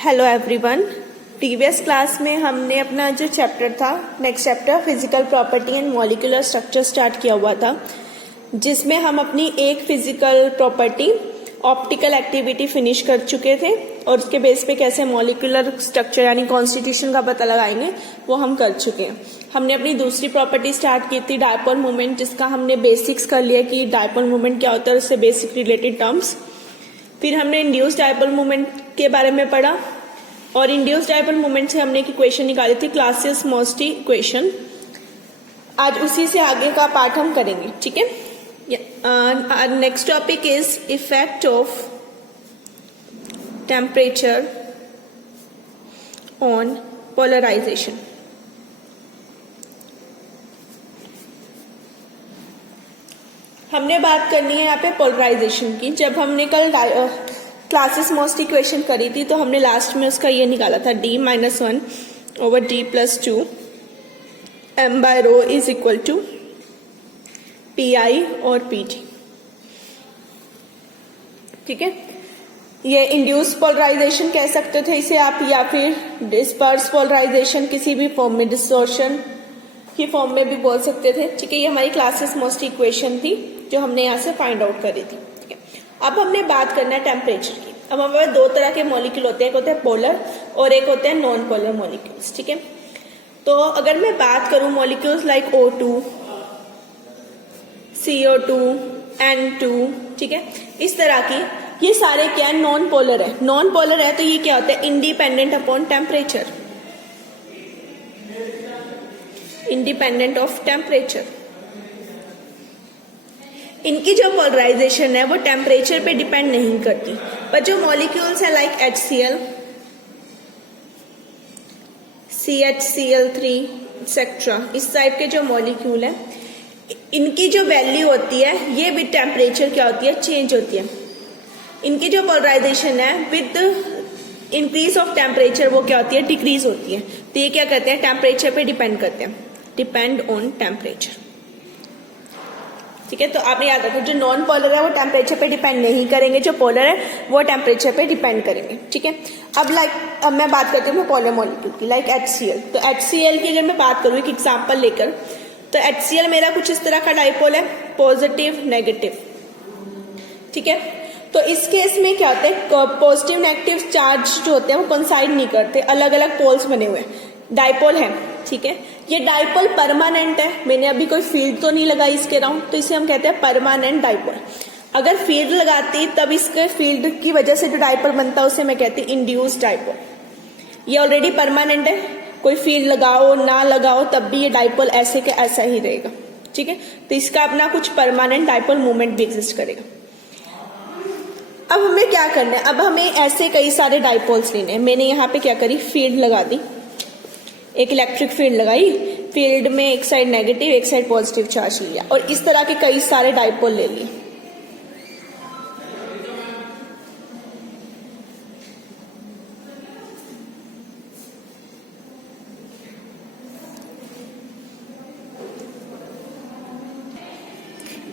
Hello everyone. Previous class में हमने अपना जो चैप्टर था next chapter physical property and molecular structure start किया हुआ था, जिसमें हम अपनी एक physical property optical activity finish कर चुके थे और उसके बेस पे कैसे मॉलिक्यूलर स्ट्रक्चर यानी कॉन्स्टिट्यूशन का पता लगाएंगे वो हम कर चुके हैं। हमने अपनी दूसरी प्रॉपर्टी स्टार्ट की थी डायपोल मोमेंट, जिसका हमने बेसिक्स कर लिया कि डायपोल मोमेंट क्या होता है, उससे बेसिक रिलेटेड टर्म्स। फिर हमने इंड्यूस्ड डायपोल मोमेंट के बारे में पढ़ा और इंड्यूस्ड डायपोल मोमेंट से हमने एक इक्वेशन निकाली थी, क्लासियस-मोस्टी इक्वेशन। आज उसी से आगे का पार्ट हम करेंगे, ठीक है। Next topic is effect of temperature on polarization. हमने बात करनी है यहाँ पे पोलराइजेशन की। जब हमने कल क्लासियस-मोस्टी इक्वेशन करी थी तो हमने लास्ट में उसका ये निकाला था d-1/d+2 m/ρ is equal to PI और PT, ठीक है। ये इंड्यूस पोलराइजेशन कह सकते थे इसे आप, या फिर डिस्पर्स पोलराइजेशन किसी भी फॉर्म में, डिस्टॉर्शन की फॉर्म में भी बोल सकते थे, ठीक है। ये हमारी क्लासियस-मोस्टी इक्वेशन थी जो हमने यहाँ से फाइंड आउट करी थी, ठीक है। अब हमने बात करना है टेम्परेचर की। अब हमारे पास दो तरह के मॉलिक्यूल होते हैं, एक होते हैं पोलर और एक होते हैं नॉन पोलर मॉलिक्यूल्स, ठीक है। तो अगर मैं बात करूं molecules like O2, CO2, N2, ठीक है, इस तरह की, ये सारे क्या है, नॉन पोलर है। नॉन पोलर है तो ये क्या होता है, independent upon temperature, independent of temperature. इनकी जो पोलराइजेशन है वो टेम्परेचर पे डिपेंड नहीं करती। पर जो मॉलिक्यूल्स है लाइक HCl, CHCl3 एक्सेट्रा, इस टाइप के जो मॉलिक्यूल है, इनकी जो वैल्यू होती है ये विद टेम्परेचर क्या होती है, चेंज होती है। इनकी जो पोलराइजेशन है विद इंक्रीज ऑफ टेम्परेचर वो क्या होती है, डिक्रीज होती है। तो ये क्या कहते हैं, टेम्परेचर पे डिपेंड करते हैं, डिपेंड ऑन टेम्परेचर, ठीक है। तो आपने याद रखो, जो नॉन पोलर है वो टेम्परेचर पे डिपेंड नहीं करेंगे, जो पोलर है वो टेम्परेचर पे डिपेंड करेंगे, ठीक है। अब मैं बात करती हूँ पोलर मॉलिक्यूल की, लाइक HCl। तो HCl की अगर मैं बात करूँ एक एग्जाम्पल लेकर, तो HCl मेरा कुछ इस तरह का डाइपोल है, पॉजिटिव नेगेटिव, ठीक है। तो इस केस में क्या होता है, पॉजिटिव नेगेटिव चार्ज जो होते हैं वो कोइंसाइड नहीं करते, अलग अलग पोल्स बने हुए हैं, डाइपोल है, ठीक है। ये डाइपोल परमानेंट है, मैंने अभी कोई फील्ड तो नहीं लगाई इसके राउंड, तो इसे हम कहते हैं परमानेंट डाइपोल। अगर फील्ड लगाती तब इसके फील्ड की वजह से जो डाइपोल बनता है उसे मैं कहती हूँ इंड्यूस्ड डाइपोल। ये ऑलरेडी परमानेंट है, कोई फील्ड लगाओ ना लगाओ तब भी ये डाइपोल ऐसे के ऐसा ही रहेगा, ठीक है। तो इसका अपना कुछ परमानेंट डाइपोल मूवमेंट भी एग्जिस्ट करेगा। अब हमें क्या करना है, अब हमें ऐसे कई सारे डाइपोल्स लेने हैं। मैंने यहाँ पे क्या करी, फील्ड लगा दी, एक इलेक्ट्रिक फील्ड लगाई, फील्ड में एक साइड नेगेटिव एक साइड पॉजिटिव चार्ज लिया और इस तरह के कई सारे डाइपोल ले लिए।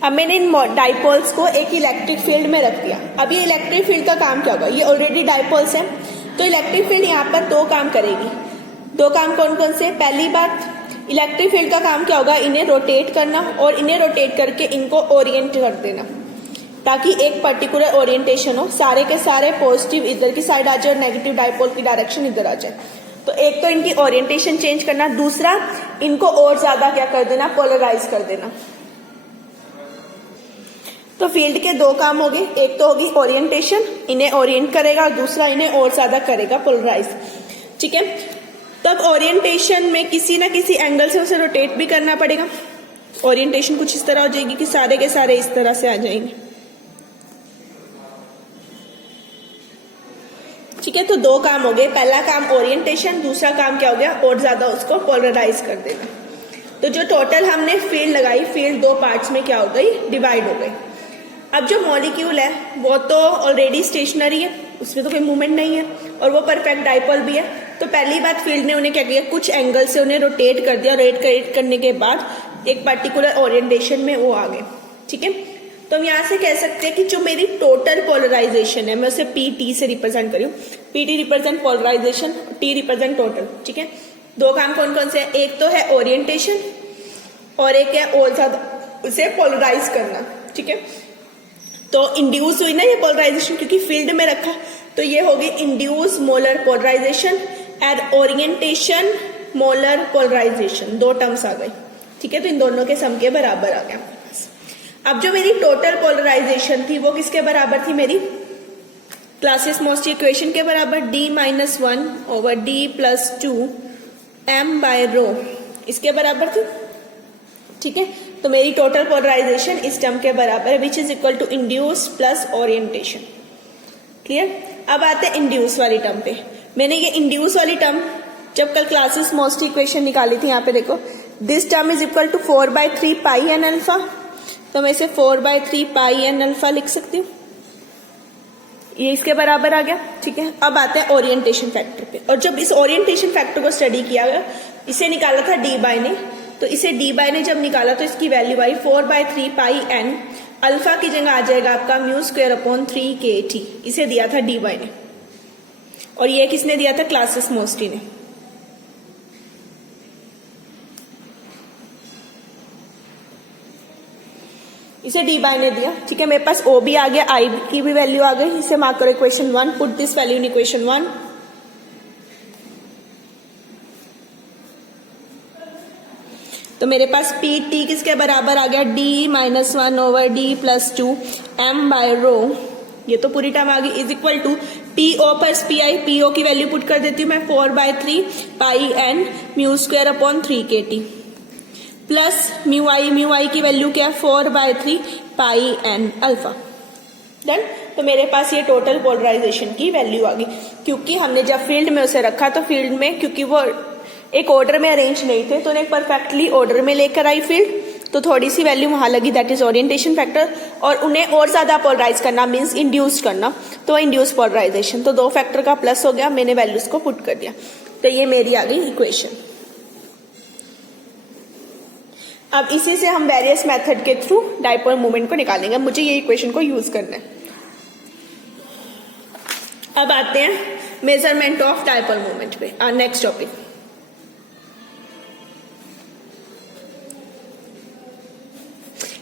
अब मैंने इन डाइपोल्स को एक इलेक्ट्रिक फील्ड में रख दिया। अब ये इलेक्ट्रिक फील्ड का काम क्या होगा, ये ऑलरेडी डाइपोल्स है तो इलेक्ट्रिक फील्ड यहाँ पर दो काम करेगी। दो काम कौन कौन से, पहली बात, इलेक्ट्रिक फील्ड का काम क्या होगा, इन्हें रोटेट करना और इन्हें रोटेट करके इनको ओरिएंट कर देना ताकि एक पर्टिकुलर ओरिएंटेशन हो, सारे के सारे पॉजिटिव इधर की साइड आ जाए और नेगेटिव डाइपोल की डायरेक्शन इधर आ जाए। तो एक तो इनकी ओरिएंटेशन चेंज करना, दूसरा इनको और ज्यादा क्या कर देना, पोलराइज कर देना। तो फील्ड के दो काम हो गए, एक तो होगी ओरिएंटेशन, इन्हें ओरिएंट करेगा, और दूसरा इन्हें और ज्यादा करेगा पोलराइज, ठीक है। तब ओरिएंटेशन में किसी ना किसी एंगल से उसे रोटेट भी करना पड़ेगा। ओरिएंटेशन कुछ इस तरह हो जाएगी कि सारे के सारे इस तरह से आ जाएंगे, ठीक है। तो दो काम हो गए, पहला काम ओरिएंटेशन, दूसरा काम क्या हो गया, और ज्यादा उसको पोलराइज कर देना। तो जो टोटल हमने फील्ड लगाई, फील्ड दो पार्ट्स में क्या हो गई, डिवाइड हो गई। अब जो मॉलिक्यूल है वो तो ऑलरेडी स्टेशनरी है, उसमें तो कोई मूवमेंट नहीं है और वो परफेक्ट डाइपोल भी है। तो पहली बात, फील्ड ने उन्हें क्या किया, कुछ एंगल से उन्हें रोटेट कर दिया, रोटेट करने के बाद एक पर्टिकुलर ओरिएंटेशन में वो आ गए, ठीक है। तो हम यहाँ से कह सकते हैं कि जो मेरी टोटल पोलराइजेशन है मैं उसे पी टी से रिप्रेजेंट करूँ। P T represent polarization, T represent total. ठीक है, दो काम कौन कौन से हैं? एक तो है ओरिएंटेशन और एक है और ज्यादा उसे पोलराइज करना। ठीक है, तो इंड्यूस हुई ना ये पोलराइजेशन, क्योंकि फील्ड में रखा, तो ये होगी induce molar polarization and orientation molar polarization, दो टर्म्स आ गए। ठीक है, तो इन दोनों के सम के बराबर आ गया। अब जो मेरी टोटल पोलराइजेशन थी वो किसके बराबर थी? मेरी क्लासेस मोस्ट इक्वेशन के बराबर, d-1/d+2 m/ρ इसके बराबर थी। ठीक है, तो मेरी टोटल पोलराइजेशन इस टर्म के बराबर है, which is equal to induce plus orientation. Clear? अब आते हैं इंड्यूस वाली टर्म पे। मैंने ये इंड्यूस वाली टर्म जब कल क्लासेस मोस्ट इक्वेशन निकाली थी, यहाँ पे देखो, this term is equal to 4/3 pi N alpha, तो मैं इसे 4/3 पाई एन अल्फा लिख सकती हूँ, ये इसके बराबर आ गया। ठीक है, अब आते हैं ओरिएंटेशन फैक्टर पे। और जब इस ओरिएंटेशन फैक्टर को स्टडी किया गया, इसे निकाला था डी बाय ने, तो इसे डी बाय ने जब निकाला तो इसकी वैल्यू आई 4/3 पाई एन, अल्फा की जगह आ जाएगा आपका μ²/3kT, इसे दिया था डी बाय ने। और ये किसने दिया था? क्लासेस मोस्टी ने। इसे डी बाय ने दिया। ठीक है, मेरे पास ओ भी आ गया, आई की भी वैल्यू आ गई, इसे मार्क करो equation 1, put this value in equation 1। तो मेरे पास पी टी किसके बराबर आ गया? d-1/d+2 m/ρ, ये तो पूरी टर्म आ गई, is equal to P O plus P I, P O की वैल्यू पुट कर देती हूँ मैं 4/3 pi N μ²/3kT plus mu I की वैल्यू क्या है? 4/3 पाई एन अल्फा। डन। तो मेरे पास ये टोटल पोलराइजेशन की वैल्यू आ गई, क्योंकि हमने जब फील्ड में उसे रखा तो फील्ड में, क्योंकि वो एक ऑर्डर में अरेंज नहीं थे, तो उन्हें परफेक्टली ऑर्डर में लेकर आई फील्ड, तो थोड़ी सी वैल्यू वहां लगी, दैट इज ओरिएंटेशन फैक्टर। और उन्हें और ज्यादा पोलराइज करना मीन्स इंड्यूस करना, तो इंड्यूस पोलराइजेशन, तो दो फैक्टर का प्लस हो गया, मैंने वैल्यूज को पुट कर दिया, तो ये मेरी आ गई इक्वेशन। अब इसी से हम वेरियस मेथड के थ्रू डाइपोल मोमेंट को निकालेंगे, मुझे ये इक्वेशन को यूज करना है। अब आते हैं मेजरमेंट ऑफ डाइपोल मोमेंट पे, नेक्स्ट टॉपिक।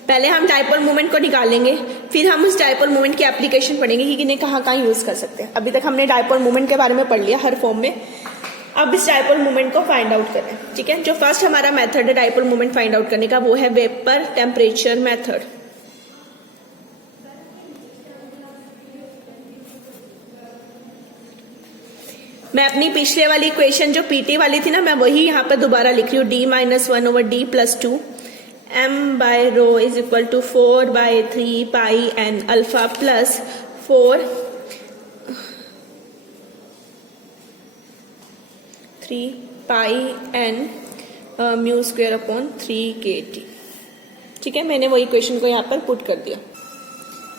पहले हम डाइपोल मोमेंट को निकालेंगे, फिर हम उस डाइपोल मोमेंट की एप्लीकेशन पढ़ेंगे कि इन्हें कहाँ कहाँ यूज कर सकते हैं। अभी तक हमने डाइपोल मोमेंट के बारे में पढ़ लिया हर फॉर्म में, अब इस डाइपोल मोमेंट को फाइंड आउट करें। ठीक है, जो फर्स्ट हमारा मेथड है डाइपोल मोमेंट फाइंड आउट करने का, वो है वेपर टेम्परेचर मेथड। मैं अपनी पिछले वाली इक्वेशन जो पीटी वाली थी ना, मैं वही यहाँ पर दोबारा लिख रही हूँ, d-1/d+2 m/ρ is equal to 4/3 pi N alpha plus 4/3 pi N μ²/3kT। ठीक है, मैंने वो इक्वेशन को यहाँ पर पुट कर दिया।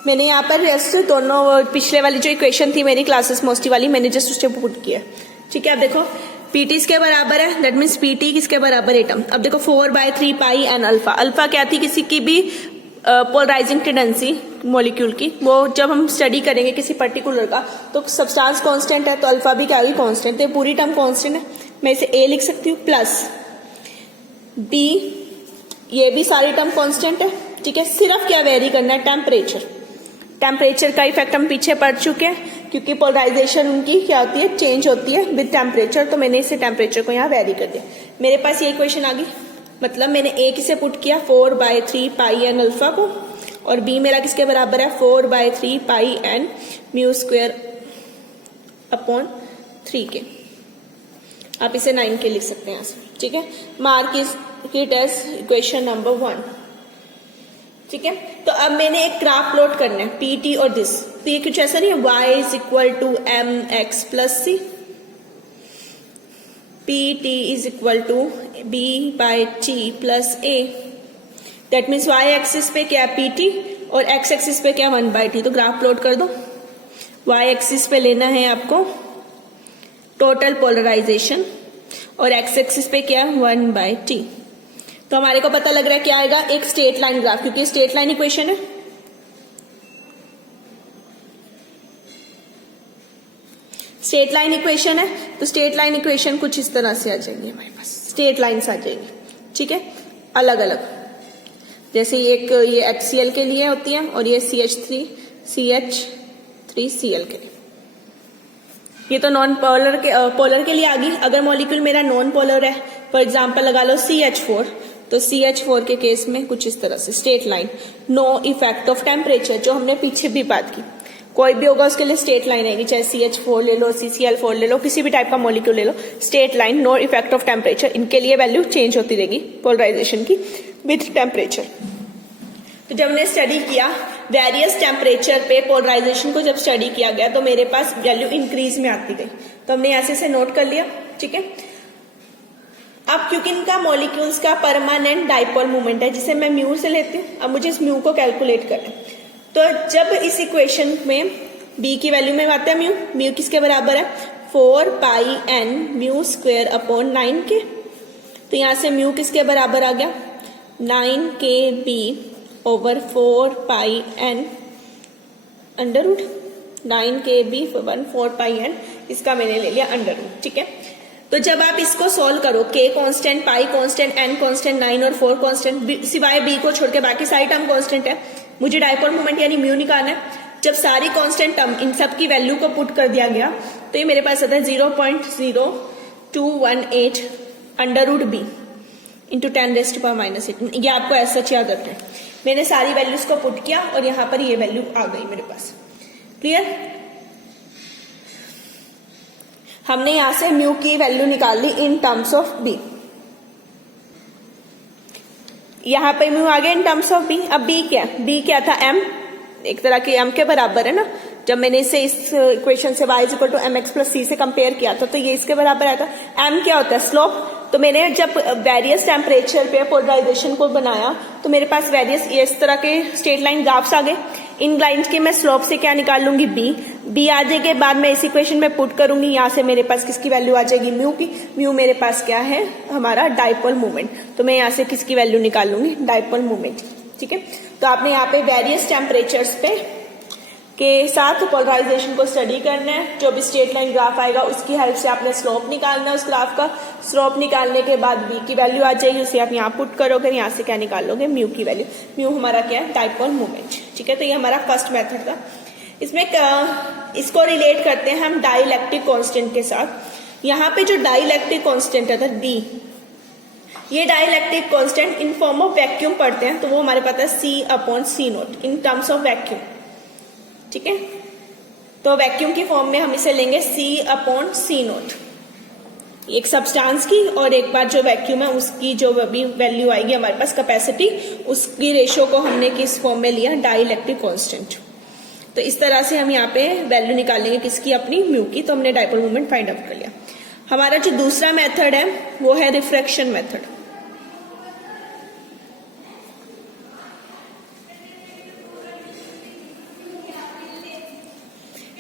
मैंने यहाँ पर जस्ट दोनों पिछले वाली जो इक्वेशन थी मेरी क्लासेस मोस्टी वाली, मैंने जस्ट उससे पुट किया। ठीक है, अब देखो पीटी इसके बराबर है, दैट मीन्स पीटी किसके बराबर है टर्म। अब देखो 4/3 पाई एन अल्फा, अल्फा क्या थी? किसी की भी पोलराइजिंग टेंडेंसी मॉलिक्यूल की, वो जब हम स्टडी करेंगे किसी पर्टिकुलर का, तो सब्सटेंस कांस्टेंट है, तो अल्फा भी क्या होगी? कांस्टेंट। तो पूरी टर्म कांस्टेंट है, मैं इसे ए लिख सकती हूँ, प्लस बी, ये भी सारी टर्म कांस्टेंट है। ठीक है, सिर्फ क्या वेरी करना है? टेम्परेचर। टेम्परेचर का इफेक्ट हम पीछे पढ़ चुके हैं, क्योंकि पोलराइजेशन उनकी क्या होती है? चेंज होती है विद टेम्परेचर, तो मैंने इसे टेम्परेचर को यहाँ वेरी कर दिया। मेरे पास ये इक्वेशन आ गई, मतलब मैंने ए किसे पुट किया? 4/3 पाई एन अल्फा को, और बी मेरा किसके बराबर है? 4/3 पाई एन μ²/3k। आप इसे 9k लिख सकते हैं यहाँ से। ठीक है, mark it as equation number 1। ठीक है, तो अब मैंने एक ग्राफ प्लॉट करना है पी टी और दिस, तो ये कुछ ऐसा नहीं है, y is equal to M X plus C, P T is equal to b/t plus a, that means y axis पे क्या पी टी और x एक्सिस पे क्या 1/t। तो ग्राफ प्लॉट कर दो। y एक्सिस पे लेना है आपको टोटल पोलराइजेशन और x एक्सिस पे क्या 1/t। तो हमारे को पता लग रहा है क्या आएगा? एक स्ट्रेट लाइन ग्राफ, क्योंकि स्ट्रेट लाइन इक्वेशन है, स्ट्रेट लाइन इक्वेशन है, तो स्ट्रेट लाइन इक्वेशन कुछ इस तरह से आ जाएंगी हमारे पास, स्ट्रेट लाइन्स आ जाएंगी, ठीक है, अलग अलग। जैसे एक ये HCl के लिए होती है और ये CH3CL के लिए। ये तो नॉन पोलर के लिए आ गई। अगर मॉलिक्यूल मेरा नॉन पोलर है, फॉर एग्जांपल लगा लो CH4, तो CH4 के केस में कुछ इस तरह से straight line, no effect of temperature, जो हमने पीछे भी बात की। कोई भी होगा उसके लिए स्ट्रेट लाइन आएगी, चाहे CH4 ले लो, CCl4 ले लो, किसी भी टाइप का मॉलिक्यूल ले लो, straight line, no effect of temperature, इनके लिए वैल्यू चेंज होती रहेगी पोलराइजेशन की विथ टेम्परेचर। तो जब हमने स्टडी किया वेरियस टेम्परेचर पे पोलराइजेशन को, जब स्टडी किया गया तो मेरे पास वैल्यू इंक्रीज में आती गई, तो हमने ऐसे से नोट कर लिया, ठीक है। अब क्योंकि इनका मॉलिक्यूल्स का परमानेंट डाइपोल मूवमेंट है, जिसे मैं म्यू से लेती हूँ, अब मुझे इस म्यू को कैलकुलेट करना है। तो जब इस इक्वेशन में बी की वैल्यू में आते हैं म्यू किसके बराबर है, 4πn mu square upon 9k, तो यहां से म्यू किसके बराबर आ गया, 9kb over 4πn under root 9kb 4πn, इसका मैंने ले लिया अंडर रूट, ठीक है। तो जब आप इसको सॉल्व करो, k कांस्टेंट, पाई कांस्टेंट, n कांस्टेंट, 9 और 4 कांस्टेंट, सिवाय b को छोड़ के बाकी सारी टर्म कांस्टेंट है, मुझे डाइपोल मोमेंट यानी म्यू निकालना है। जब सारी कांस्टेंट टर्म इन सब की वैल्यू को पुट कर दिया गया तो ये मेरे पास आता है 0.0218 अंडर रूट b इंटू 10⁻⁸। ये आपको ऐसा याद रखना है। मैंने सारी वैल्यूज को पुट किया और यहां पर ये वैल्यू आ गई मेरे पास, क्लियर। हमने यहां से म्यू की वैल्यू निकाल ली इन टर्म्स ऑफ b, यहां पे म्यू आ गया इन टर्म्स ऑफ b। अब b क्या था, m, एक तरह के m के बराबर है ना। जब मैंने इसे इस इक्वेशन से y = mx + c से कंपेयर किया था तो ये इसके बराबर आया था। m क्या होता है, स्लोप। तो मैंने जब वेरियस टेम्परेचर पे पोलराइजेशन को बनाया तो मेरे पास वेरियस इस तरह के स्ट्रेट लाइन ग्राफ्स आ गए। इन लाइन्स के मैं स्लोप से क्या निकाल लूंगी, b आ जाएगी, बाद में इस इक्वेशन में पुट करूंगी, यहां से मेरे पास किसकी वैल्यू आ जाएगी, म्यू की। म्यू मेरे पास क्या है, हमारा डाइपोल मूवमेंट, तो मैं यहां से किसकी वैल्यू निकाल लूंगी, डाइपोल मूवमेंट, ठीक है। तो आपने यहाँ पे वेरियस टेम्परेचर्स पे के साथ पोलराइजेशन को स्टडी करना है। जो भी स्ट्रेट लाइन ग्राफ आएगा उसकी हेल्प से आपने स्लोप निकालना है, उस ग्राफ का स्लोप निकालने के बाद b की वैल्यू आ जाएगी, उसे आप यहाँ पुट करोगे, यहाँ से क्या निकाल लोगे, म्यू की वैल्यू। म्यू हमारा क्या है, डाइपोल मूवमेंट, ठीक है। तो ये हमारा फर्स्ट मेथड था। इसमें इसको रिलेट करते हैं हम डाइलेक्ट्रिक कांस्टेंट के साथ। यहाँ पे जो डाइलेक्ट्रिक कांस्टेंट है d, ये dielectric constant in form of vacuum पढ़ते हैं तो वो हमारे पास है C/C0 in terms of vacuum, ठीक है। तो वैक्यूम की फॉर्म में हम इसे लेंगे C/C0, एक सब्सटेंस की, और एक बार जो वैक्यूम है उसकी जो भी वैल्यू आएगी हमारे पास कैपेसिटी, उसकी रेशियो को हमने किस फॉर्म में लिया, डाइलेक्ट्रिक कांस्टेंट। तो इस तरह से हम यहाँ पे वैल्यू निकालेंगे किसकी, अपनी म्यू की। तो हमने डाइपोल मोमेंट फाइंड आउट कर लिया। हमारा जो दूसरा मेथड है वो है रिफ्रैक्शन मेथड।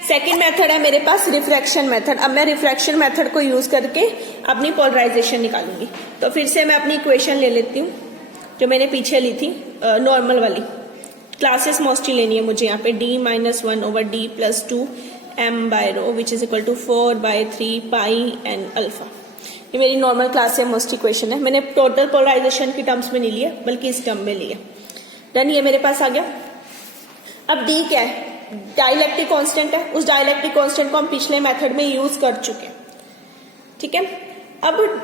सेकेंड मेथड है मेरे पास रिफ्रैक्शन मेथड। अब मैं रिफ्रैक्शन मेथड को यूज करके अपनी पोलराइजेशन निकालूंगी। तो फिर से मैं अपनी इक्वेशन ले लेती हूँ जो मैंने पीछे ली थी, नॉर्मल वाली। क्लासेस मोस्टली लेनी है मुझे यहाँ पे, d-1/d+2m/ρ which is equal to 4/3πn alpha. ये मेरी नॉर्मल क्लास से मोस्ट इक्वेशन है। मैंने टोटल पोलराइजेशन की टर्म्स में नहीं लिया बल्कि इस टर्म में लिया। डन, ये मेरे पास आ गया। अब d क्या है, डाइलेक्ट्रिक कांस्टेंट है। उस डाइलेक्ट्रिक कांस्टेंट को हम पिछले मेथड में यूज कर चुके हैं, ठीक है। अब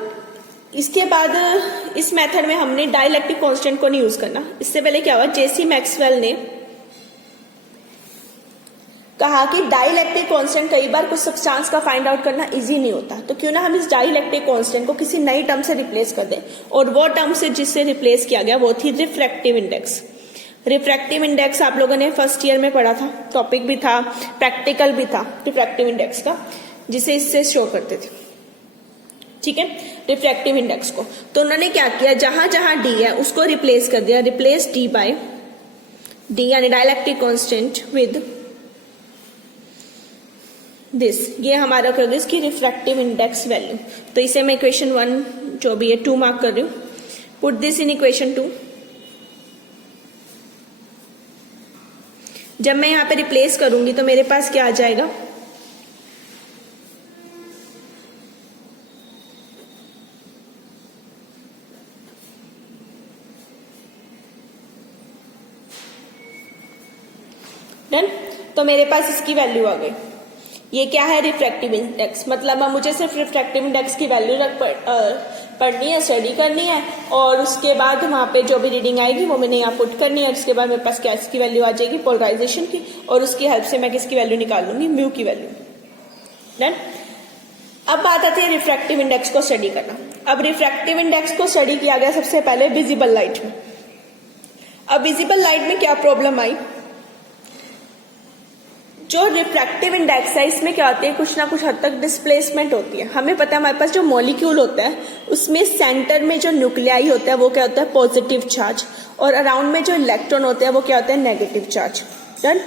इसके बाद इस मेथड में हमने डाइलेक्ट्रिक कांस्टेंट को नहीं यूज करना। इससे पहले क्या हुआ, जेसी मैक्सवेल ने कहा कि डाइलेक्ट्रिक कांस्टेंट कई बार कुछ सब्सटेंस का फाइंड आउट करना इजी नहीं होता, तो क्यों ना हम इस डाइलेक्ट्रिक कांस्टेंट को किसी नई टर्म से रिप्लेस कर दें। और वो टर्म से जिससे रिप्लेस किया गया वो थी रिफ्रैक्टिव इंडेक्स। रिफ्रैक्टिव इंडेक्स आप लोगों ने फर्स्ट ईयर में पढ़ा था, टॉपिक भी था, प्रैक्टिकल भी था रिफ्रैक्टिव इंडेक्स का, जिसे इससे शो करते थे, ठीक है, रिफ्रैक्टिव इंडेक्स को। तो उन्होंने क्या किया, जहां जहां डी है उसको रिप्लेस कर दिया, रिप्लेस डी बाय डी यानी डाइलेक्ट्रिक कांस्टेंट विद दिस। ये हमारा कर दिया इसकी रिफ्रैक्टिव इंडेक्स वैल्यू। तो इसे मैं इक्वेशन 1 जो भी है 2 मार्क कर रही हूं। Put this in equation 2। जब मैं यहां पे रिप्लेस करूंगी तो मेरे पास क्या आ जाएगा, डन। तो मेरे पास इसकी वैल्यू आ गई। ये क्या है? Refractive index. मतलब अब मुझे सिर्फ रिफ्रैक्टिव इंडेक्स की वैल्यू पढ़नी है, स्टडी करनी है, और उसके बाद वहां पे जो भी रीडिंग आएगी वो मैंने यहाँ पुट करनी है। उसके बाद मेरे पास क्या इसकी वैल्यू आ जाएगी? पोलराइजेशन की, और उसकी हेल्प से मैं किसकी वैल्यू निकाल लूंगी? म्यू की वैल्यू। डन। अब बात आती है रिफ्रैक्टिव इंडेक्स को स्टडी करना। अब रिफ्रैक्टिव इंडेक्स को स्टडी किया गया सबसे पहले विजिबल लाइट में। अब विजिबल लाइट में क्या प्रॉब्लम आई? जो रिफ्रैक्टिव इंडेक्स है इसमें क्या होती है? कुछ ना कुछ हद तक डिस्प्लेसमेंट होती है। हमें पता है हमारे पास जो मॉलिक्यूल होता है उसमें सेंटर में जो न्यूक्लियाई होता है वो क्या होता है? पॉजिटिव चार्ज, और अराउंड में जो इलेक्ट्रॉन होते हैं वो क्या होता है? Negative charge. डन।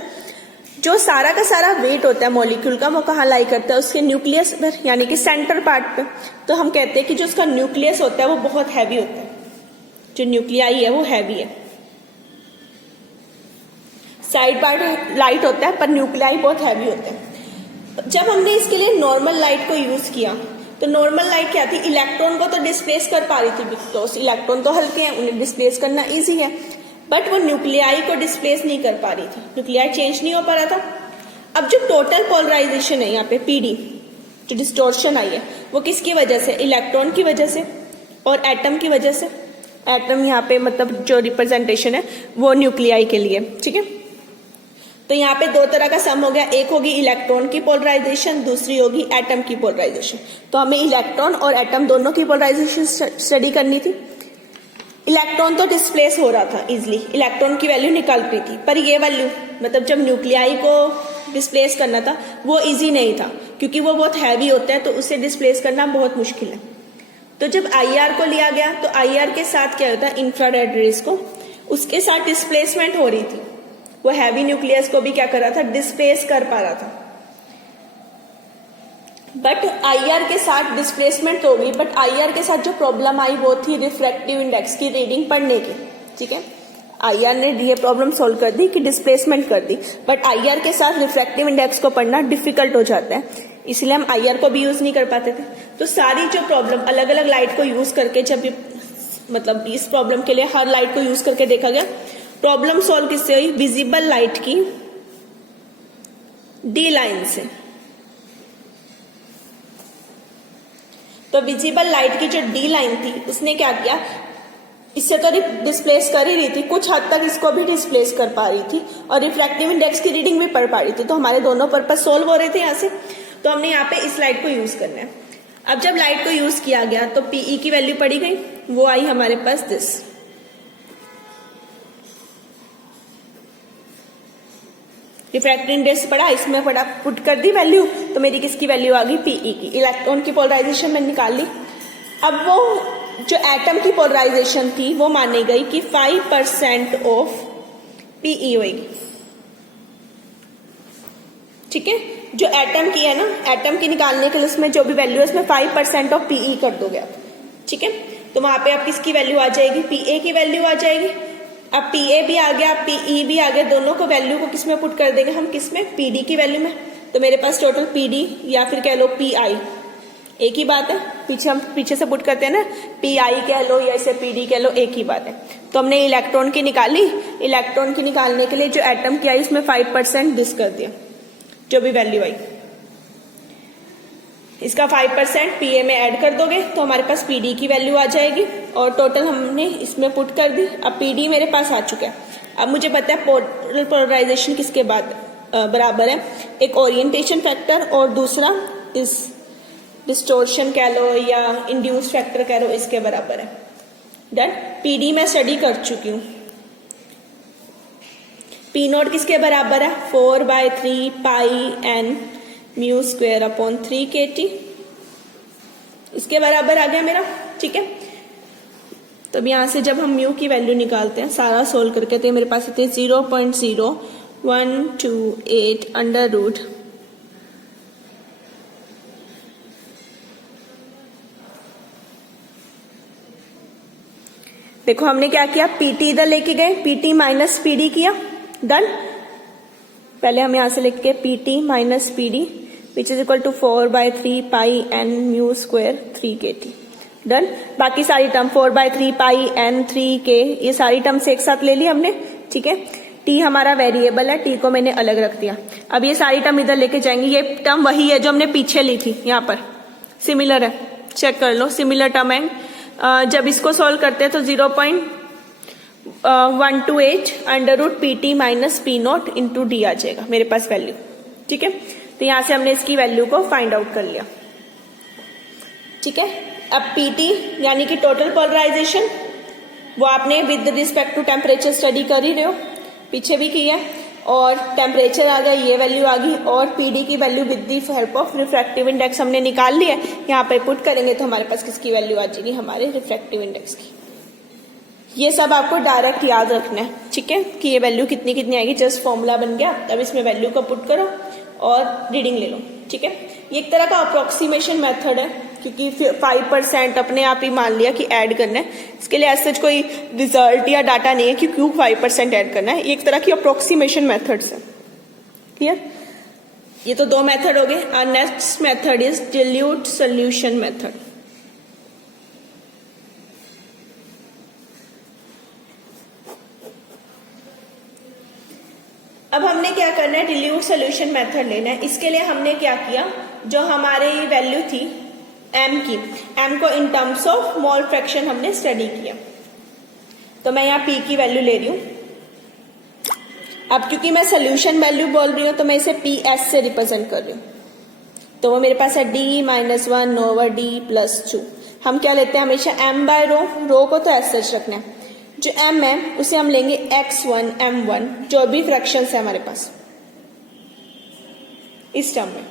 जो सारा का सारा वेट होता है मॉलिक्यूल का वो कहाँ लाई करता है? उसके न्यूक्लियस पर, यानी कि सेंटर पार्ट पे। तो हम कहते हैं कि जो उसका न्यूक्लियस होता है वो बहुत हैवी होता है। जो न्यूक्लियाई है वो हैवी है। साइड पार्ट लाइट होता है पर न्यूक्लियाई बहुत हैवी होता है। जब हमने इसके लिए नॉर्मल लाइट को यूज किया तो नॉर्मल लाइट क्या थी? इलेक्ट्रॉन को तो डिस्प्लेस कर पा रही थी, बिकॉज इलेक्ट्रॉन तो हल्के हैं, उन्हें डिस्प्लेस करना इजी है, बट वो न्यूक्लियाई को डिस्प्लेस नहीं कर पा रही थी, न्यूक्लियाई चेंज नहीं हो पा रहा था। अब जो टोटल पोलराइजेशन है यहाँ पे पीडी, जो डिस्टोर्शन आई है वो किसकी वजह से? इलेक्ट्रॉन की वजह से और एटम की वजह से। एटम यहाँ पे मतलब जो रिप्रेजेंटेशन है वो न्यूक्लियाई के लिए, ठीक है। तो यहाँ पे दो तरह का सम हो गया, एक होगी इलेक्ट्रॉन की पोलराइजेशन, दूसरी होगी एटम की पोलराइजेशन। तो हमें इलेक्ट्रॉन और एटम दोनों की पोलराइजेशन स्टडी करनी थी। इलेक्ट्रॉन तो डिस्प्लेस हो रहा था इजिली, इलेक्ट्रॉन की वैल्यू निकल रही थी, पर ये वैल्यू मतलब जब न्यूक्लियाई को डिस्प्लेस करना था वो इजी नहीं था, क्योंकि वो बहुत हैवी होता है तो उसे डिस्प्लेस करना बहुत मुश्किल है। तो जब आईआर को लिया गया तो आईआर के साथ क्या होता है? इंफ्रारेड रेज को उसके साथ डिस्प्लेसमेंट हो रही थी, वो हैवी न्यूक्लियस को भी क्या कर रहा था? डिस्प्लेस कर पा रहा था। बट आईआर के साथ डिस्प्लेसमेंट हो गई, बट आईआर के साथ जो प्रॉब्लम आई वो थी रिफ्रैक्टिव इंडेक्स की रीडिंग पढ़ने की, ठीक है। आईआर ने ये प्रॉब्लम सोल्व कर दी कि डिस्प्लेसमेंट कर दी, बट आईआर के साथ रिफ्रैक्टिव इंडेक्स को पढ़ना डिफिकल्ट हो जाता है, इसलिए हम आईआर को भी यूज नहीं कर पाते थे। तो सारी जो प्रॉब्लम अलग अलग लाइट को यूज करके, जब मतलब इस प्रॉब्लम के लिए हर लाइट को यूज करके देखा गया, प्रॉब्लम सॉल्व किससे हुई? विजिबल लाइट की डी लाइन से। तो विजिबल लाइट की जो डी लाइन थी उसने क्या किया? इससे तो डिस्प्लेस कर ही रही थी, कुछ हद तक इसको भी डिस्प्लेस कर पा रही थी, और रिफ्रैक्टिव इंडेक्स की रीडिंग भी पढ़ पा रही थी। तो हमारे दोनों पर्पस सोल्व हो रहे थे यहाँ से। तो हमने यहाँ पे इस लाइट को यूज करना है। अब जब लाइट को यूज किया गया तो पीई की वैल्यू पड़ी गई, वो आई हमारे पास दिस। रिफ्रैक्टिव इंडेक्स पढ़ा, इसमें पढ़ा, पुट कर दी वैल्यू, तो मेरी किसकी वैल्यू आ गई? पीई की। इलेक्ट्रॉन की पोलराइजेशन मैंने निकाल ली। अब वो जो एटम की पोलराइजेशन थी वो मानी गई कि 5% ऑफ पीई होगी, ठीक है। जो एटम की है ना, एटम की निकालने के लिए उसमें जो भी वैल्यू है उसमें 5% ऑफ पीई कर दोगे आप, ठीक है। तो वहां पे आप किसकी वैल्यू आ जाएगी? पीए की वैल्यू आ जाएगी। अब पीए भी आ गया, पीई भी आ गया, दोनों को वैल्यू को किसमें पुट कर देंगे हम? किसमें? पीडी की वैल्यू में। तो मेरे पास टोटल पीडी या फिर कह लो पीआई, एक ही बात है, पीछे हम पीछे से पुट करते हैं ना, पीआई कह लो या इसे पीडी कह लो, एक ही बात है। तो हमने इलेक्ट्रॉन की निकाली, इलेक्ट्रॉन की निकालने के लिए जो एटम की आई उसमें 5% डिस कर दिया, जो भी वैल्यू आई इसका 5% पीए में ऐड कर दोगे तो हमारे पास पीडी की वैल्यू आ जाएगी, और टोटल हमने इसमें पुट कर दी। अब पीडी मेरे पास आ चुका है। अब मुझे पता है टोटल पोलराइजेशन किसके बाद बराबर है? एक ओरिएंटेशन फैक्टर और दूसरा इस डिस्टोर्शन कह लो या इंड्यूस फैक्टर कह लो, इसके बराबर है। डन। पीडी मैं स्टडी कर चुकी हूं। पी नोट किसके बराबर है? 4/3 pi N mu square upon 3 kT, इसके बराबर आ गया मेरा, ठीक है। तो अब यहां से जब हम म्यू की वैल्यू निकालते हैं सारा सोल्व करके, तो मेरे पास आते हैं 0.0128 अंडर रूट देखो हमने क्या किया, पीटी इधर लेके गए, पीटी माइनस पीडी किया। डन। पहले हम यहां से लिख के PT minus PD which is equal to 4/3 pi N mu square 3 kT। Done. बाकी सारी टर्म 4/3 पाई एन 3 k, ये सारी टर्म्स एक साथ ले ली हमने, ठीक है। टी हमारा वेरिएबल है, टी को मैंने अलग रख दिया। अब ये सारी टर्म इधर लेके जाएंगे, ये टर्म वही है जो हमने पीछे ली थी, यहाँ पर सिमिलर है, चेक कर लो, सिमिलर टर्म है। जब इसको सॉल्व करते हैं तो 0.128 under root P T minus P naught into D आ जाएगा मेरे पास वैल्यू। ठीक है, तो यहां से हमने इसकी वैल्यू को फाइंड आउट कर लिया। ठीक है, अब पीटी यानी कि टोटल पोलराइजेशन, वो आपने with respect to temperature study कर ही रहे हो, पीछे भी किया, और टेम्परेचर आ गया, ये वैल्यू आ गई, और पीडी की value with the help of refractive index हमने निकाल लिया। यहाँ पे पुट करेंगे तो हमारे पास किसकी वैल्यू आ जाएगी, हमारे रिफ्रैक्टिव इंडेक्स की। ये सब आपको डायरेक्ट याद रखना है। ठीक है, कि ये वैल्यू कितनी कितनी आएगी, जस्ट फॉर्मूला बन गया, अब इसमें वैल्यू को पुट करो और रीडिंग ले लो। ठीक है, ये एक तरह का अप्रोक्सीमेशन मेथड है, क्योंकि 5% अपने आप ही मान लिया कि ऐड करना है, इसके लिए ऐसा कोई रिजल्ट या डाटा नहीं है कि क्यों 5% ऐड करना है, ये एक तरह की अप्रोक्सीमेशन मेथड्स है। क्लियर, ये तो दो मेथड हो गए। और next method is dilute solution method. अब हमने क्या करना है, डिल्यूट सोल्यूशन मेथड लेना है। इसके लिए हमने क्या किया, जो हमारी वैल्यू थी एम की, एम को in terms of mole fraction हमने स्टडी किया। तो मैं यहाँ पी की वैल्यू ले रही हूं। अब क्योंकि मैं सोल्यूशन वैल्यू बोल रही हूं तो मैं इसे पी एस से रिप्रेजेंट कर रही हूं, तो वो मेरे पास है d-1 ओवर d प्लस 2। हम क्या लेते हैं हमेशा m बाय रो को तो एस सच रखना है, जो m है उसे हम लेंगे x1 m1, जो भी फ्रैक्शंस है हमारे पास इस टर्म में।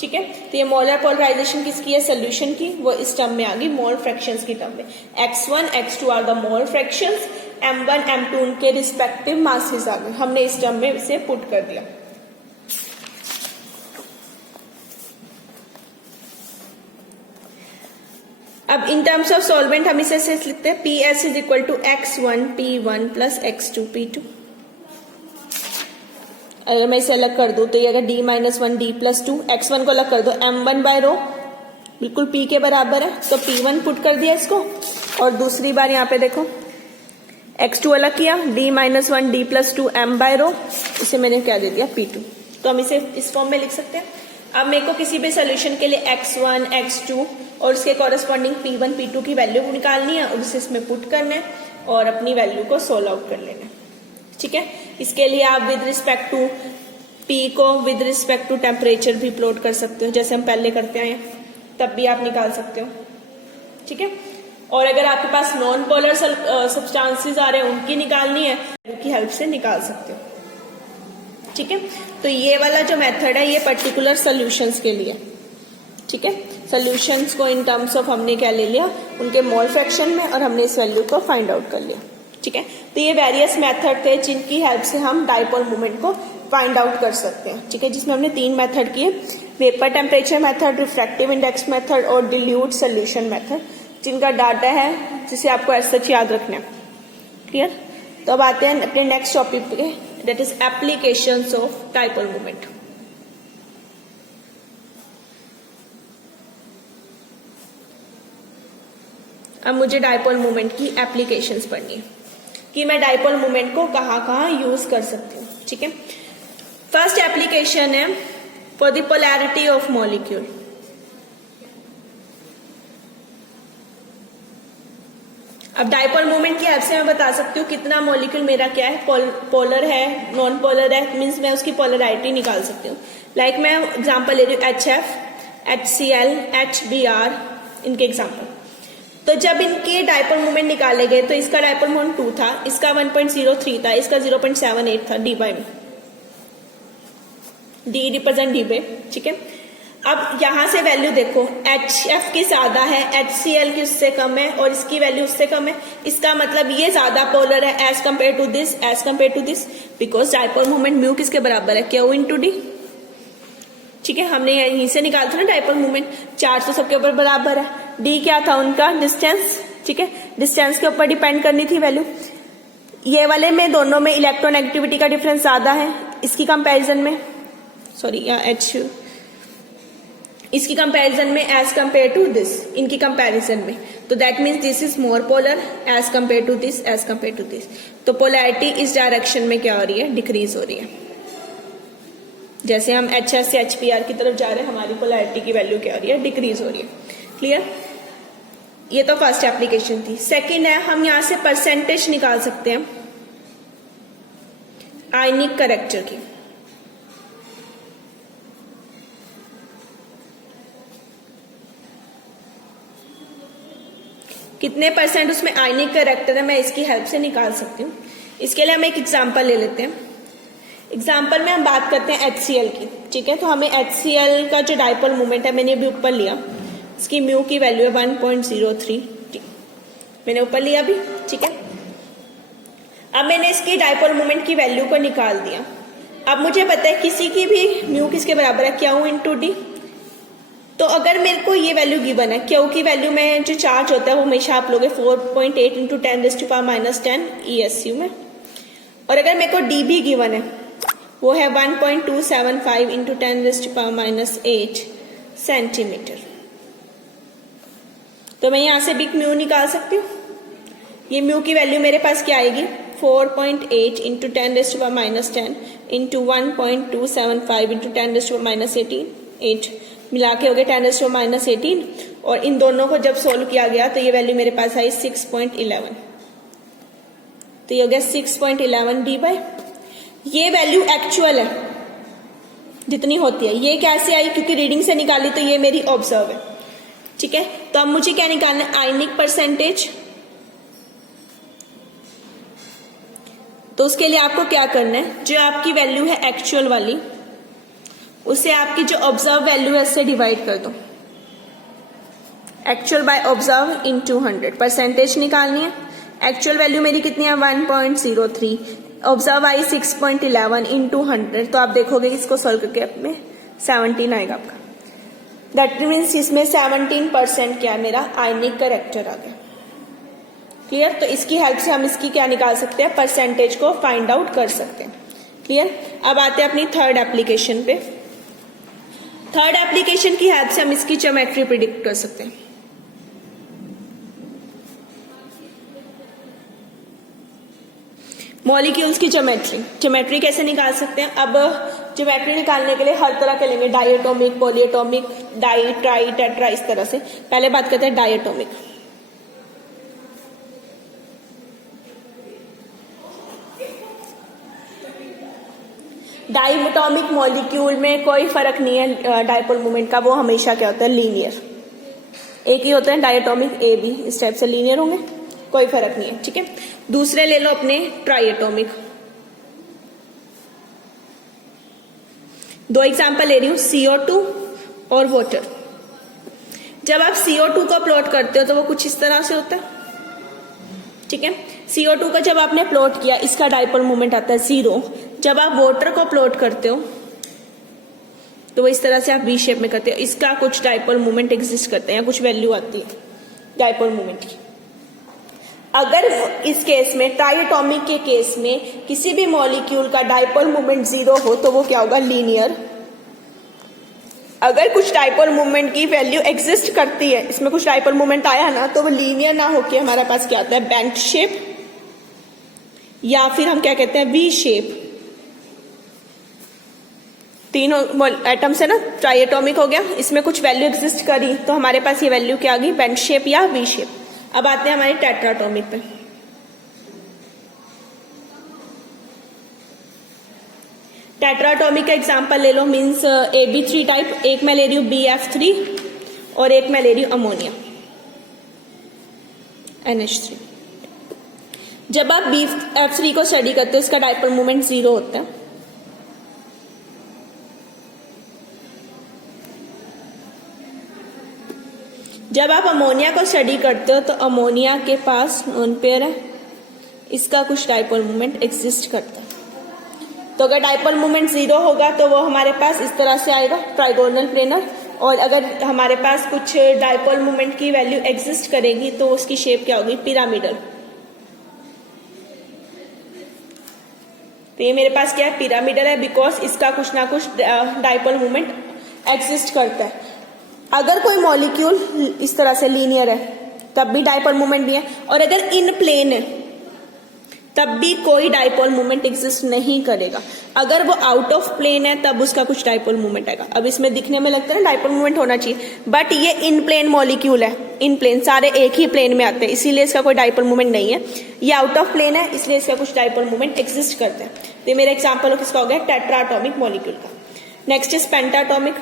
ठीक है, तो ये मोलर पोलराइजेशन किसकी है, सोल्यूशन की, वो इस टर्म में आ गई, मोल फ्रैक्शंस की टर्म में। x1 x2 are the mole fractions, m1 m2 उनके रिस्पेक्टिव मासेस आ गए, हमने इस टर्म में इसे पुट कर दिया। अब इन टर्म्स ऑफ सॉल्वेंट हम इसे लिखते हैं P S is equal to x1 p1 plus x2 p2। अगर मैं इसे अलग कर दूं तो ये अगर d-1 d प्लस 2, x1 को अलग कर दो, m1 बाय रो बिल्कुल p के बराबर है, तो p1 पुट कर दिया इसको, और दूसरी बार यहाँ पे देखो x2 अलग किया, d-1 d plus 2 m by rho, इसे मैंने क्या दे दिया p2। तो हम इसे इस फॉर्म में लिख सकते हैं। अब मेरे को किसी भी सोल्यूशन के लिए x1 x2 और उसके कॉरेस्पॉन्डिंग p1 p2 की वैल्यू निकालनी है और उसे इसमें पुट करना है और अपनी वैल्यू को सोल्व आउट कर लेना है। ठीक है, इसके लिए आप विद रिस्पेक्ट टू p को विद रिस्पेक्ट टू टेम्परेचर भी प्लॉट कर सकते हो, जैसे हम पहले करते आए, तब भी आप निकाल सकते हो। ठीक है, और अगर आपके पास नॉन पोलर सब्सटेंसेस आ रहे हैं उनकी निकालनी है, उनकी हेल्प से निकाल सकते हो। ठीक है, तो ये वाला जो मेथड है ये पर्टिकुलर सॉल्यूशंस के लिए। ठीक है, सॉल्यूशंस को इन टर्म्स ऑफ हमने क्या ले लिया, उनके मोल फ्रैक्शन में, और हमने इस वैल्यू को फाइंड आउट कर लिया। ठीक है, तो ये वेरियस मेथड थे जिनकी हेल्प से हम डाइपोल मोमेंट को फाइंड आउट कर सकते हैं। ठीक है, जिसमें हमने 3 मेथड किए, vapour temperature method, refractive index method और डिल्यूट सोल्यूशन मेथड, जिनका डाटा है जिसे आपको ऐसा याद रखना है। क्लियर, तो अब आते हैं अपने नेक्स्ट टॉपिक पे, that is applications of dipole moment. अब मुझे डाइपोल मोमेंट की एप्लीकेशंस पढ़नी है कि मैं डाइपोल मोमेंट को कहाँ यूज कर सकती हूँ। ठीक है, फर्स्ट एप्लीकेशन है for the polarity of molecule. अब डाइपोल मोमेंट की हेल्प से मैं बता सकती हूँ कितना मॉलिक्यूल मेरा क्या है, पोलर है, नॉन पोलर है, मीन्स मैं उसकी पोलरिटी निकाल सकती हूँ। लाइक मैं एग्जांपल ले रही हूँ HF, HCl, HBr, इनके एग्जांपल। तो जब इनके डाइपोल मोमेंट निकाले गए तो इसका डाइपोल मोमेंट 2 था, इसका 1.03 था, इसका 0.78 था डी बाई में, डी रिप्रेजेंट डी बाई। ठीक है, अब यहां से वैल्यू देखो, HF की ज्यादा है, HCl की उससे कम है, और इसकी वैल्यू उससे कम है। इसका मतलब ये ज्यादा पोलर है as compare to this, as compare to this, because dipole moment mu किसके बराबर है, Q इंटू डी। ठीक है, हमने यहीं से निकाला था ना डाइपोल मोमेंट, चार्ज तो सबके ऊपर बराबर है, डी क्या था उनका, डिस्टेंस। ठीक है, डिस्टेंस के ऊपर डिपेंड करनी थी वैल्यू। ये वाले में दोनों में इलेक्ट्रोनेगेटिविटी का डिफरेंस ज्यादा है, इसकी कंपैरिजन में, सॉरी H, इसकी कंपैरिजन में एज कंपेयर टू दिस, इनकी कंपैरिजन में। तो that means this is more polar as compare to this, as compare to this. तो पोलैरिटी इस डायरेक्शन में क्या हो रही है, डिक्रीज हो रही है। जैसे हम HS से HPR की तरफ जा रहे हैं, हमारी पोलैरिटी की वैल्यू क्या हो रही है, डिक्रीज हो रही है। क्लियर? ये तो फर्स्ट एप्लीकेशन थी। सेकंड है, हम यहां से परसेंटेज निकाल सकते हैं आयनिक कैरेक्टर की। कितने परसेंट उसमें आयनिक कैरेक्टर है, मैं इसकी हेल्प से निकाल सकती हूँ। इसके लिए हम एक एग्जांपल ले लेते हैं। एग्जांपल में हम बात करते हैं HCl की, ठीक है। तो हमें HCl का जो डाइपोल मोमेंट है, मैंने अभी ऊपर लिया, इसकी म्यू की वैल्यू है 1.03 T, मैंने ऊपर लिया अभी, ठीक है। अब मैंने इसकी डाइपोल मोमेंट की वैल्यू को निकाल दिया। अब मुझे पता है किसी की भी म्यू किसके बराबर है, Q इंटू डी। तो अगर मेरे को ये वैल्यू गिवन है, Q की वैल्यू में जो चार्ज होता है वो हमेशा आप लोगे 4.8 इंटू 10⁻⁻10 ESU में, और अगर मेरे को डी भी गिवन है वो है 1.275 इंटू 10⁻⁸ सेंटीमीटर। तो मैं यहां से बिग म्यू निकाल सकती हूँ। ये म्यू की वैल्यू मेरे पास क्या आएगी, 4.8 इंटू 10⁻10 इंटू 1.275 इंटू 10⁻18 8 मिला के हो गया 10⁻18, और इन दोनों को जब सोल्व किया गया तो ये वैल्यू मेरे पास आई 6.11। तो ये हो गया 6.11 डी बाय, ये वैल्यू एक्चुअल है जितनी होती है। ये कैसे आई, क्योंकि रीडिंग से निकाली, तो ये मेरी ऑब्जर्व है, ठीक है। तो अब मुझे क्या निकालना है, आयनिक परसेंटेज। तो उसके लिए आपको क्या करना है, जो आपकी वैल्यू है एक्चुअल वाली, उसे आपकी जो ऑब्जर्व वैल्यू है उससे डिवाइड कर दो। Actual by observe into 100, percentage निकालनी है। एक्चुअल वैल्यू मेरी कितनी है, 1.03, ऑब्जर्व आई 6.11 इंटू 100। तो आप देखोगे इसको सोल्व करके अपने 17 आएगा आपका। दैट मीन्स इसमें 17% क्या है, मेरा आयनिक कैरेक्टर आ गया। क्लियर? तो इसकी हेल्प से हम इसकी क्या निकाल सकते हैं, परसेंटेज को फाइंड आउट कर सकते हैं। क्लियर? अब आते हैं अपनी थर्ड एप्लीकेशन पे। थर्ड एप्लीकेशन की हेल्प से हम इसकी ज्योमेट्री प्रिडिक्ट कर सकते हैं। मॉलिक्यूल्स की ज्योमेट्री कैसे निकाल सकते हैं। अब ज्योमेट्री निकालने के लिए हर तरह के लेंगे, diatomic, polyatomic, di, tri, tetra, इस तरह से। पहले बात करते हैं डायटोमिक। डायटोमिक मॉलिक्यूल में कोई फर्क नहीं है डाइपोल मोमेंट का, वो हमेशा क्या होता है, लीनियर। एक ही होता है डायटोमिक, ए बी इस टाइप से लीनियर होंगे, कोई फर्क नहीं है, ठीक है। दूसरे ले लो अपने ट्राइएटोमिक। दो एग्जांपल ले रही हूं, CO2 और वाटर। जब आप CO2 को प्लॉट करते हो तो वो कुछ इस तरह से होता है, ठीक है। CO2 का जब आपने प्लॉट किया, इसका डाइपोल मोमेंट आता है 0। जब आप वाटर को प्लॉट करते हो तो वो इस तरह से आप वी शेप में करते हो, इसका कुछ डाइपोल मोमेंट एग्जिस्ट करते हैं या कुछ वैल्यू आती है डाइपोल मोमेंट की। अगर इस केस में, ट्राइएटोमिक के केस में, किसी भी मॉलिक्यूल का डाइपोल मोमेंट 0 हो तो वो क्या होगा, लीनियर। अगर कुछ डाइपोल मोमेंट की वैल्यू एग्जिस्ट करती है, इसमें कुछ डाइपोल मोमेंट आया ना, तो वो लीनियर ना होके हमारे पास क्या आता है, बेंट शेप, या फिर हम क्या कहते हैं, वी शेप। तीनों एटम्स है ना, ट्राइएटोमिक हो गया, इसमें कुछ वैल्यू एग्जिस्ट करी तो हमारे पास ये वैल्यू क्या आ गई, बेंट शेप या वी शेप। अब आते हैं हमारे टेट्राटोमिक पे। टेट्राटोमिक का एग्जांपल ले लो, मींस AB3 टाइप। एक मैं ले रही हूं BF3 और एक मैं ले रही हूं अमोनिया NH3। जब आप BF3 को स्टडी करते हो, इसका डाइपोल मोमेंट 0 होता है। जब आप अमोनिया को स्टडी करते हो तो अमोनिया के पास नॉन पेयर है, इसका कुछ डाइपोल मोमेंट एग्जिस्ट करता है। तो अगर डाइपोल मोमेंट 0 होगा तो वो हमारे पास इस तरह से आएगा, ट्राइगोनल प्लेनर। और अगर हमारे पास कुछ डाइपोल मोमेंट की वैल्यू एग्जिस्ट करेगी तो उसकी शेप क्या होगी, पिरामिडल। तो ये मेरे पास क्या है, पिरामिडल है, बिकॉज इसका कुछ ना कुछ डाइपोल मोमेंट एग्जिस्ट करता है। अगर कोई मॉलिक्यूल इस तरह से लीनियर है तब भी डाइपोल मोमेंट भी है, और अगर इन प्लेन है तब भी कोई डाइपोल मोमेंट एग्जिस्ट नहीं करेगा। अगर वो आउट ऑफ प्लेन है तब उसका कुछ डाइपोल मोमेंट आएगा। अब इसमें दिखने में लगता है ना डाइपोल मोमेंट होना चाहिए, बट ये इन प्लेन मॉलिक्यूल है, इन प्लेन सारे एक ही प्लेन में आते हैं, इसीलिए इसका कोई डाइपोल मोमेंट नहीं है। ये आउट ऑफ प्लेन है, इसलिए इसका कुछ डाइपोल मोमेंट एग्जिस्ट करते हैं। तो ये मेरा एग्जाम्पल हो किसका हो गया, टेट्रा एटॉमिक मॉलिक्यूल का। Next is pentatomic.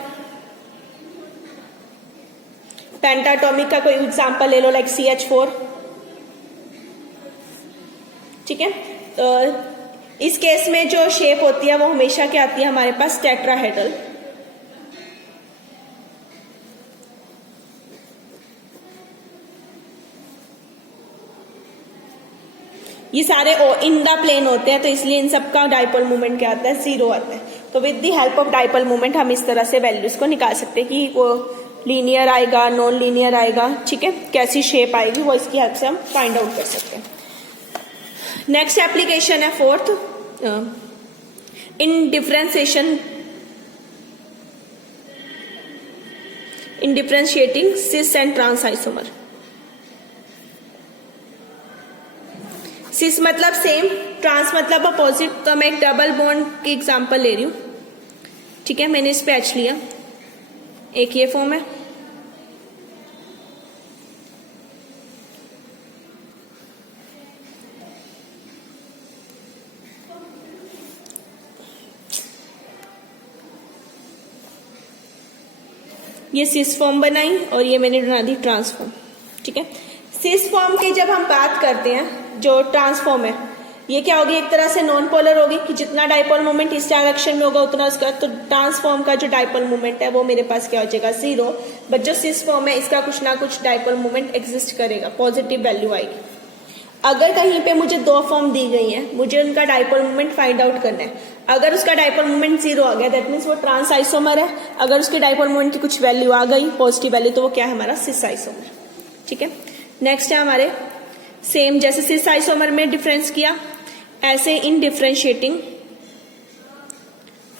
पेंटाटॉमिक का कोई एग्जाम्पल ले लो, लाइक CH4। ठीक है, तो इस केस में जो शेप होती है वो हमेशा क्या आती है हमारे पास, टेट्राहेड्रल। ये सारे इन द प्लेन होते हैं, तो इसलिए इन सबका डाइपोल मोमेंट क्या आता है, 0 आता है। तो with the help of dipole moment हम इस तरह से वैल्यूज को निकाल सकते हैं कि वो लीनियर आएगा, नॉन लीनियर आएगा, ठीक है, कैसी शेप आएगी वो इसकी हेल्प से हम फाइंड आउट कर सकते हैं। नेक्स्ट एप्लीकेशन है fourth, in differentiation, in differentiating cis and trans isomer. Cis मतलब सेम, ट्रांस मतलब अपोजिट। तो मैं एक डबल बॉन्ड की एग्जांपल ले रही हूं, ठीक है, मैंने इस पे H लिया, एक ये फॉर्म है, ये सिस फॉर्म बनाई और ये मैंने बना दी ट्रांसफॉर्म। ठीक है, सिस फॉर्म की जब हम बात करते हैं, जो ट्रांसफॉर्म है, ये क्या होगी, एक तरह से नॉन पोलर होगी कि जितना डाइपोल मोमेंट इस डायरेक्शन में होगा उतना उसका, तो ट्रांसफॉर्म का जो डाइपोल मोमेंट है वो मेरे पास क्या हो जाएगा, 0। बट जो सिस फॉर्म है इसका कुछ ना कुछ डाइपोल मोमेंट एग्जिस्ट करेगा, पॉजिटिव वैल्यू आएगी। अगर कहीं पे मुझे 2 फॉर्म दी गई है, मुझे उनका डाइपोल मोमेंट फाइंड आउट करना है। अगर उसका डाइपोल मोमेंट 0 आ गया, दैट मीन्स वो ट्रांस आइसोमर है। अगर उसके डाइपोल मोमेंट की कुछ वैल्यू आ गई, पॉजिटिव वैल्यू, तो वो क्या है, हमारा सिस आइसोमर। ठीक है, नेक्स्ट है हमारे सेम, जैसे सिस आइसोमर में डिफरेंस किया, ऐसे in differentiating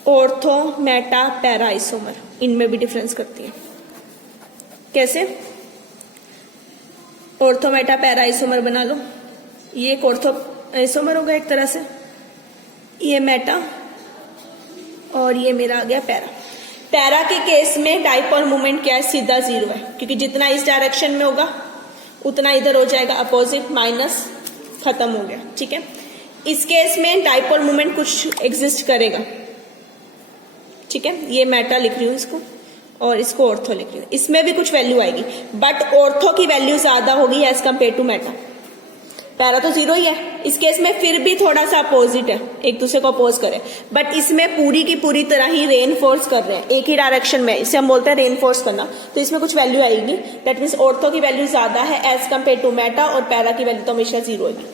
ortho meta para isomer, इनमें भी डिफरेंस करती है। कैसे, ऑर्थो मेटा पैरा आइसोमर बना लो, ये एक ऑर्थो आइसोमर होगा एक तरह से, ये मेटा, और ये मेरा आ गया पैरा। पैरा के केस में डाइपोल मोमेंट क्या है, सीधा 0 है, क्योंकि जितना इस डायरेक्शन में होगा उतना इधर हो जाएगा अपोजिट, माइनस, खत्म हो गया। ठीक है, इस केस में डाइपोल मोमेंट कुछ एग्जिस्ट करेगा। ठीक है, ये मेटा लिख रही हूं इसको, और इसको ऑर्थो लिख रही हूं, इसमें भी कुछ वैल्यू आएगी, बट ऑर्थो की वैल्यू ज्यादा होगी as compare to meta. Para तो 0 ही है, इस केस में फिर भी थोड़ा सा अपोजिट है, एक दूसरे को अपोज करे, बट इसमें पूरी की पूरी तरह ही रेनफोर्स कर रहे हैं, एक ही डायरेक्शन में, इसे हम बोलते हैं रेनफोर्स करना। तो इसमें कुछ वैल्यू आएगी, दैट मीन्स ऑर्थो की वैल्यू ज्यादा है एज कंपेयर टू मेटा, और पैरा की वैल्यू तो हमेशा 0 होगी।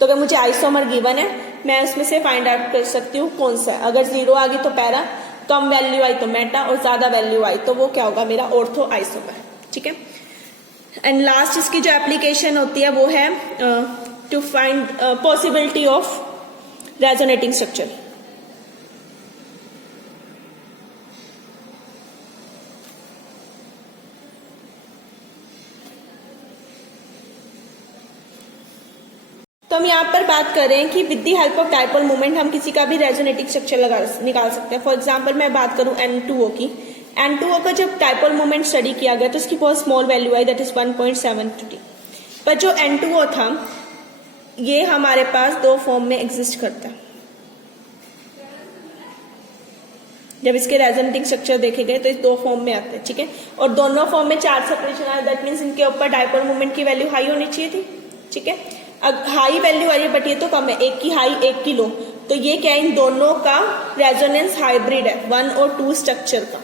तो अगर मुझे आइसोमर गिवन है, मैं उसमें से फाइंड आउट कर सकती हूँ कौन सा है। अगर 0 आ गई तो पैरा, कम वैल्यू आई तो मेटा, और ज्यादा वैल्यू आई तो वो क्या होगा, मेरा ऑर्थो आइसोमर। ठीक है, एंड लास्ट इसकी जो एप्लीकेशन होती है वो है to find possibility of resonating structure. तो हम यहाँ पर बात कर रहे हैं कि with the help of dipole moment हम किसी का भी रेजोनेटिंग स्ट्रक्चर निकाल सकते हैं। फॉर एग्जांपल मैं बात करूं N2O की, N2O का जब डाइपोल मोमेंट स्टडी किया गया तो उसकी बहुत small value I, that is 1.7 पर जो N2O था ये हमारे पास 2 फॉर्म में एग्जिस्ट करता है। जब इसके रेजोनेटिंग स्ट्रक्चर देखे गए तो इस 2 फॉर्म में आते हैं। ठीक है, और दोनों फॉर्म में चार्ज सेपरेशन आया, दैट मीन्स इनके ऊपर डाइपोल मोमेंट की वैल्यू हाई होनी चाहिए थी। ठीक है, अब हाई वैल्यू आ रही है बट ये तो कम है, एक की हाई एक की लो, तो ये क्या है, इन दोनों का रेजोनेंस हाइब्रिड है, 1 और 2 स्ट्रक्चर का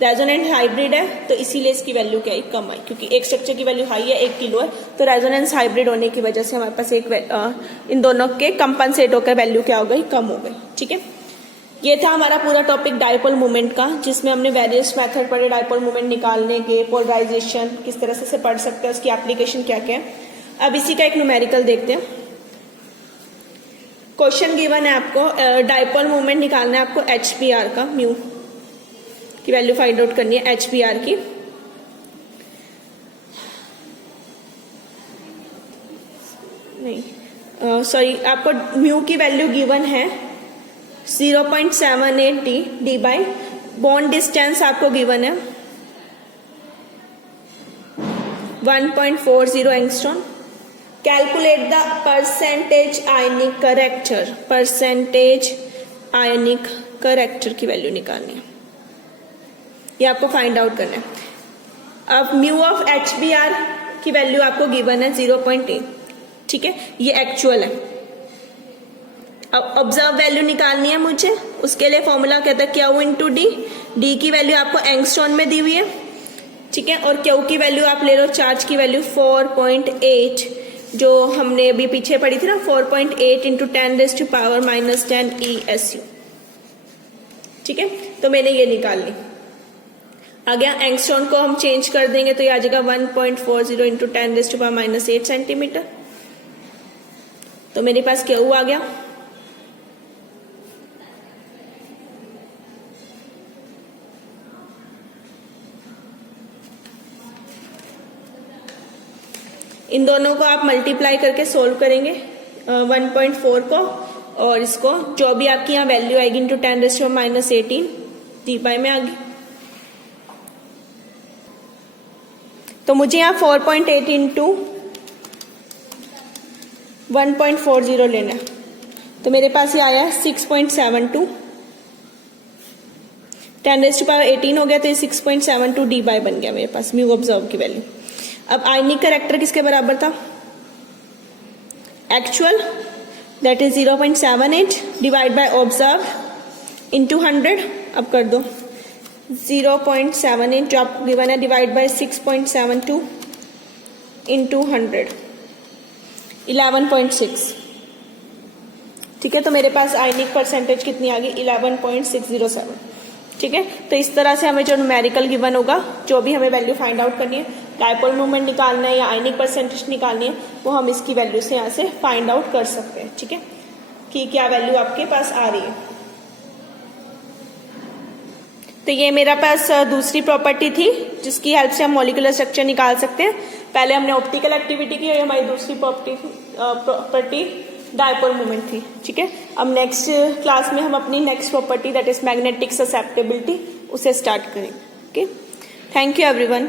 रेजोनेंट हाइब्रिड है, तो इसीलिए इसकी वैल्यू क्या है, कम आई, क्योंकि एक स्ट्रक्चर की वैल्यू हाई है एक की लो है, तो रेजोनेंस हाइब्रिड होने की वजह से हमारे पास इन दोनों के कंपनसेट होकर वैल्यू क्या हो गई, कम हो गई। ठीक है, ये था हमारा पूरा टॉपिक डाइपोल मोमेंट का, जिसमें हमने वेरियस मेथड पढ़े डाइपोल मोमेंट निकालने के, पोलराइजेशन किस तरह से पढ़ सकते हैं, उसकी एप्लीकेशन क्या क्या है। अब इसी का एक न्यूमेरिकल देखते हैं। क्वेश्चन गिवन है आपको, डाइपोल मोमेंट निकालना है आपको HPR का, म्यू की वैल्यू फाइंड आउट करनी है HPR की। नहीं सॉरी, आपको म्यू की वैल्यू गिवन है 0.78 डी बाई बॉन्ड डिस्टेंस आपको गिवन है 1.40 angstrom. Calculate the percentage ionic character, percentage ionic character की वैल्यू निकालनी है, ये आपको फाइंड आउट करना है। अब म्यू ऑफ HBr की वैल्यू आपको गिवन है 0.8, ठीक है, ये एक्चुअल है। अब ऑब्जर्व वैल्यू निकालनी है मुझे, उसके लिए फॉर्मूला कहता है Q इंटू डी। डी की वैल्यू आपको एंगस्ट्रॉन में दी हुई है, ठीक है, और Q की वैल्यू आप ले लो, चार्ज की वैल्यू 4.8 जो हमने अभी पीछे पढ़ी थी ना, 4.8 इंटू 10⁻⁻10 ESU, ठीक है। तो मैंने ये निकाल ली। आ गया, एंगस्ट्रॉन को हम चेंज कर देंगे तो ये आ जाएगा 1.40 इंटू 10⁻⁸ सेंटीमीटर। तो मेरे पास Q आ गया। इन दोनों को आप मल्टीप्लाई करके सोल्व करेंगे 1.4 को, और इसको जो भी आपकी यहाँ वैल्यू आएगी इंटू 10⁻18 डी बाई में आ गई। तो मुझे यहाँ 4.8 इंटू 1.40 लेना है, तो मेरे पास ये आया 6.72, 10⁻18 हो गया तो ये 6.72 डी बाई बन गया मेरे पास म्यू ऑब्जर्व की वैल्यू। अब आयनिक करेक्टर किसके बराबर था? Actual, that is 0.78 divide by observe into 100। अब कर दो 0.78 जो आपको गिवन है डिवाइड बाय 6.72 इंटू 100, 11.6, ठीक है। तो मेरे पास आयनिक परसेंटेज कितनी आ गई? 11.607, ठीक है। तो इस तरह से हमें जो न्यूमेरिकल गिवन होगा, जो भी हमें वैल्यू फाइंड आउट करनी है, डायपोल मूवमेंट निकालना है या आयनिक परसेंटेज निकालनी है, वो हम इसकी वैल्यू से यहाँ से फाइंड आउट कर सकते हैं, ठीक है, कि क्या वैल्यू आपके पास आ रही है। तो ये मेरा पास दूसरी प्रॉपर्टी थी जिसकी हेल्प से हम मॉलिक्यूलर स्ट्रक्चर निकाल सकते हैं। पहले हमने ऑप्टिकल एक्टिविटी की, और हमारी दूसरी प्रॉपर्टी डायपोल मूवमेंट थी, ठीक है। अब नेक्स्ट क्लास में हम अपनी next property that is magnetic susceptibility उसे स्टार्ट करेंगे। Okay, thank you everyone.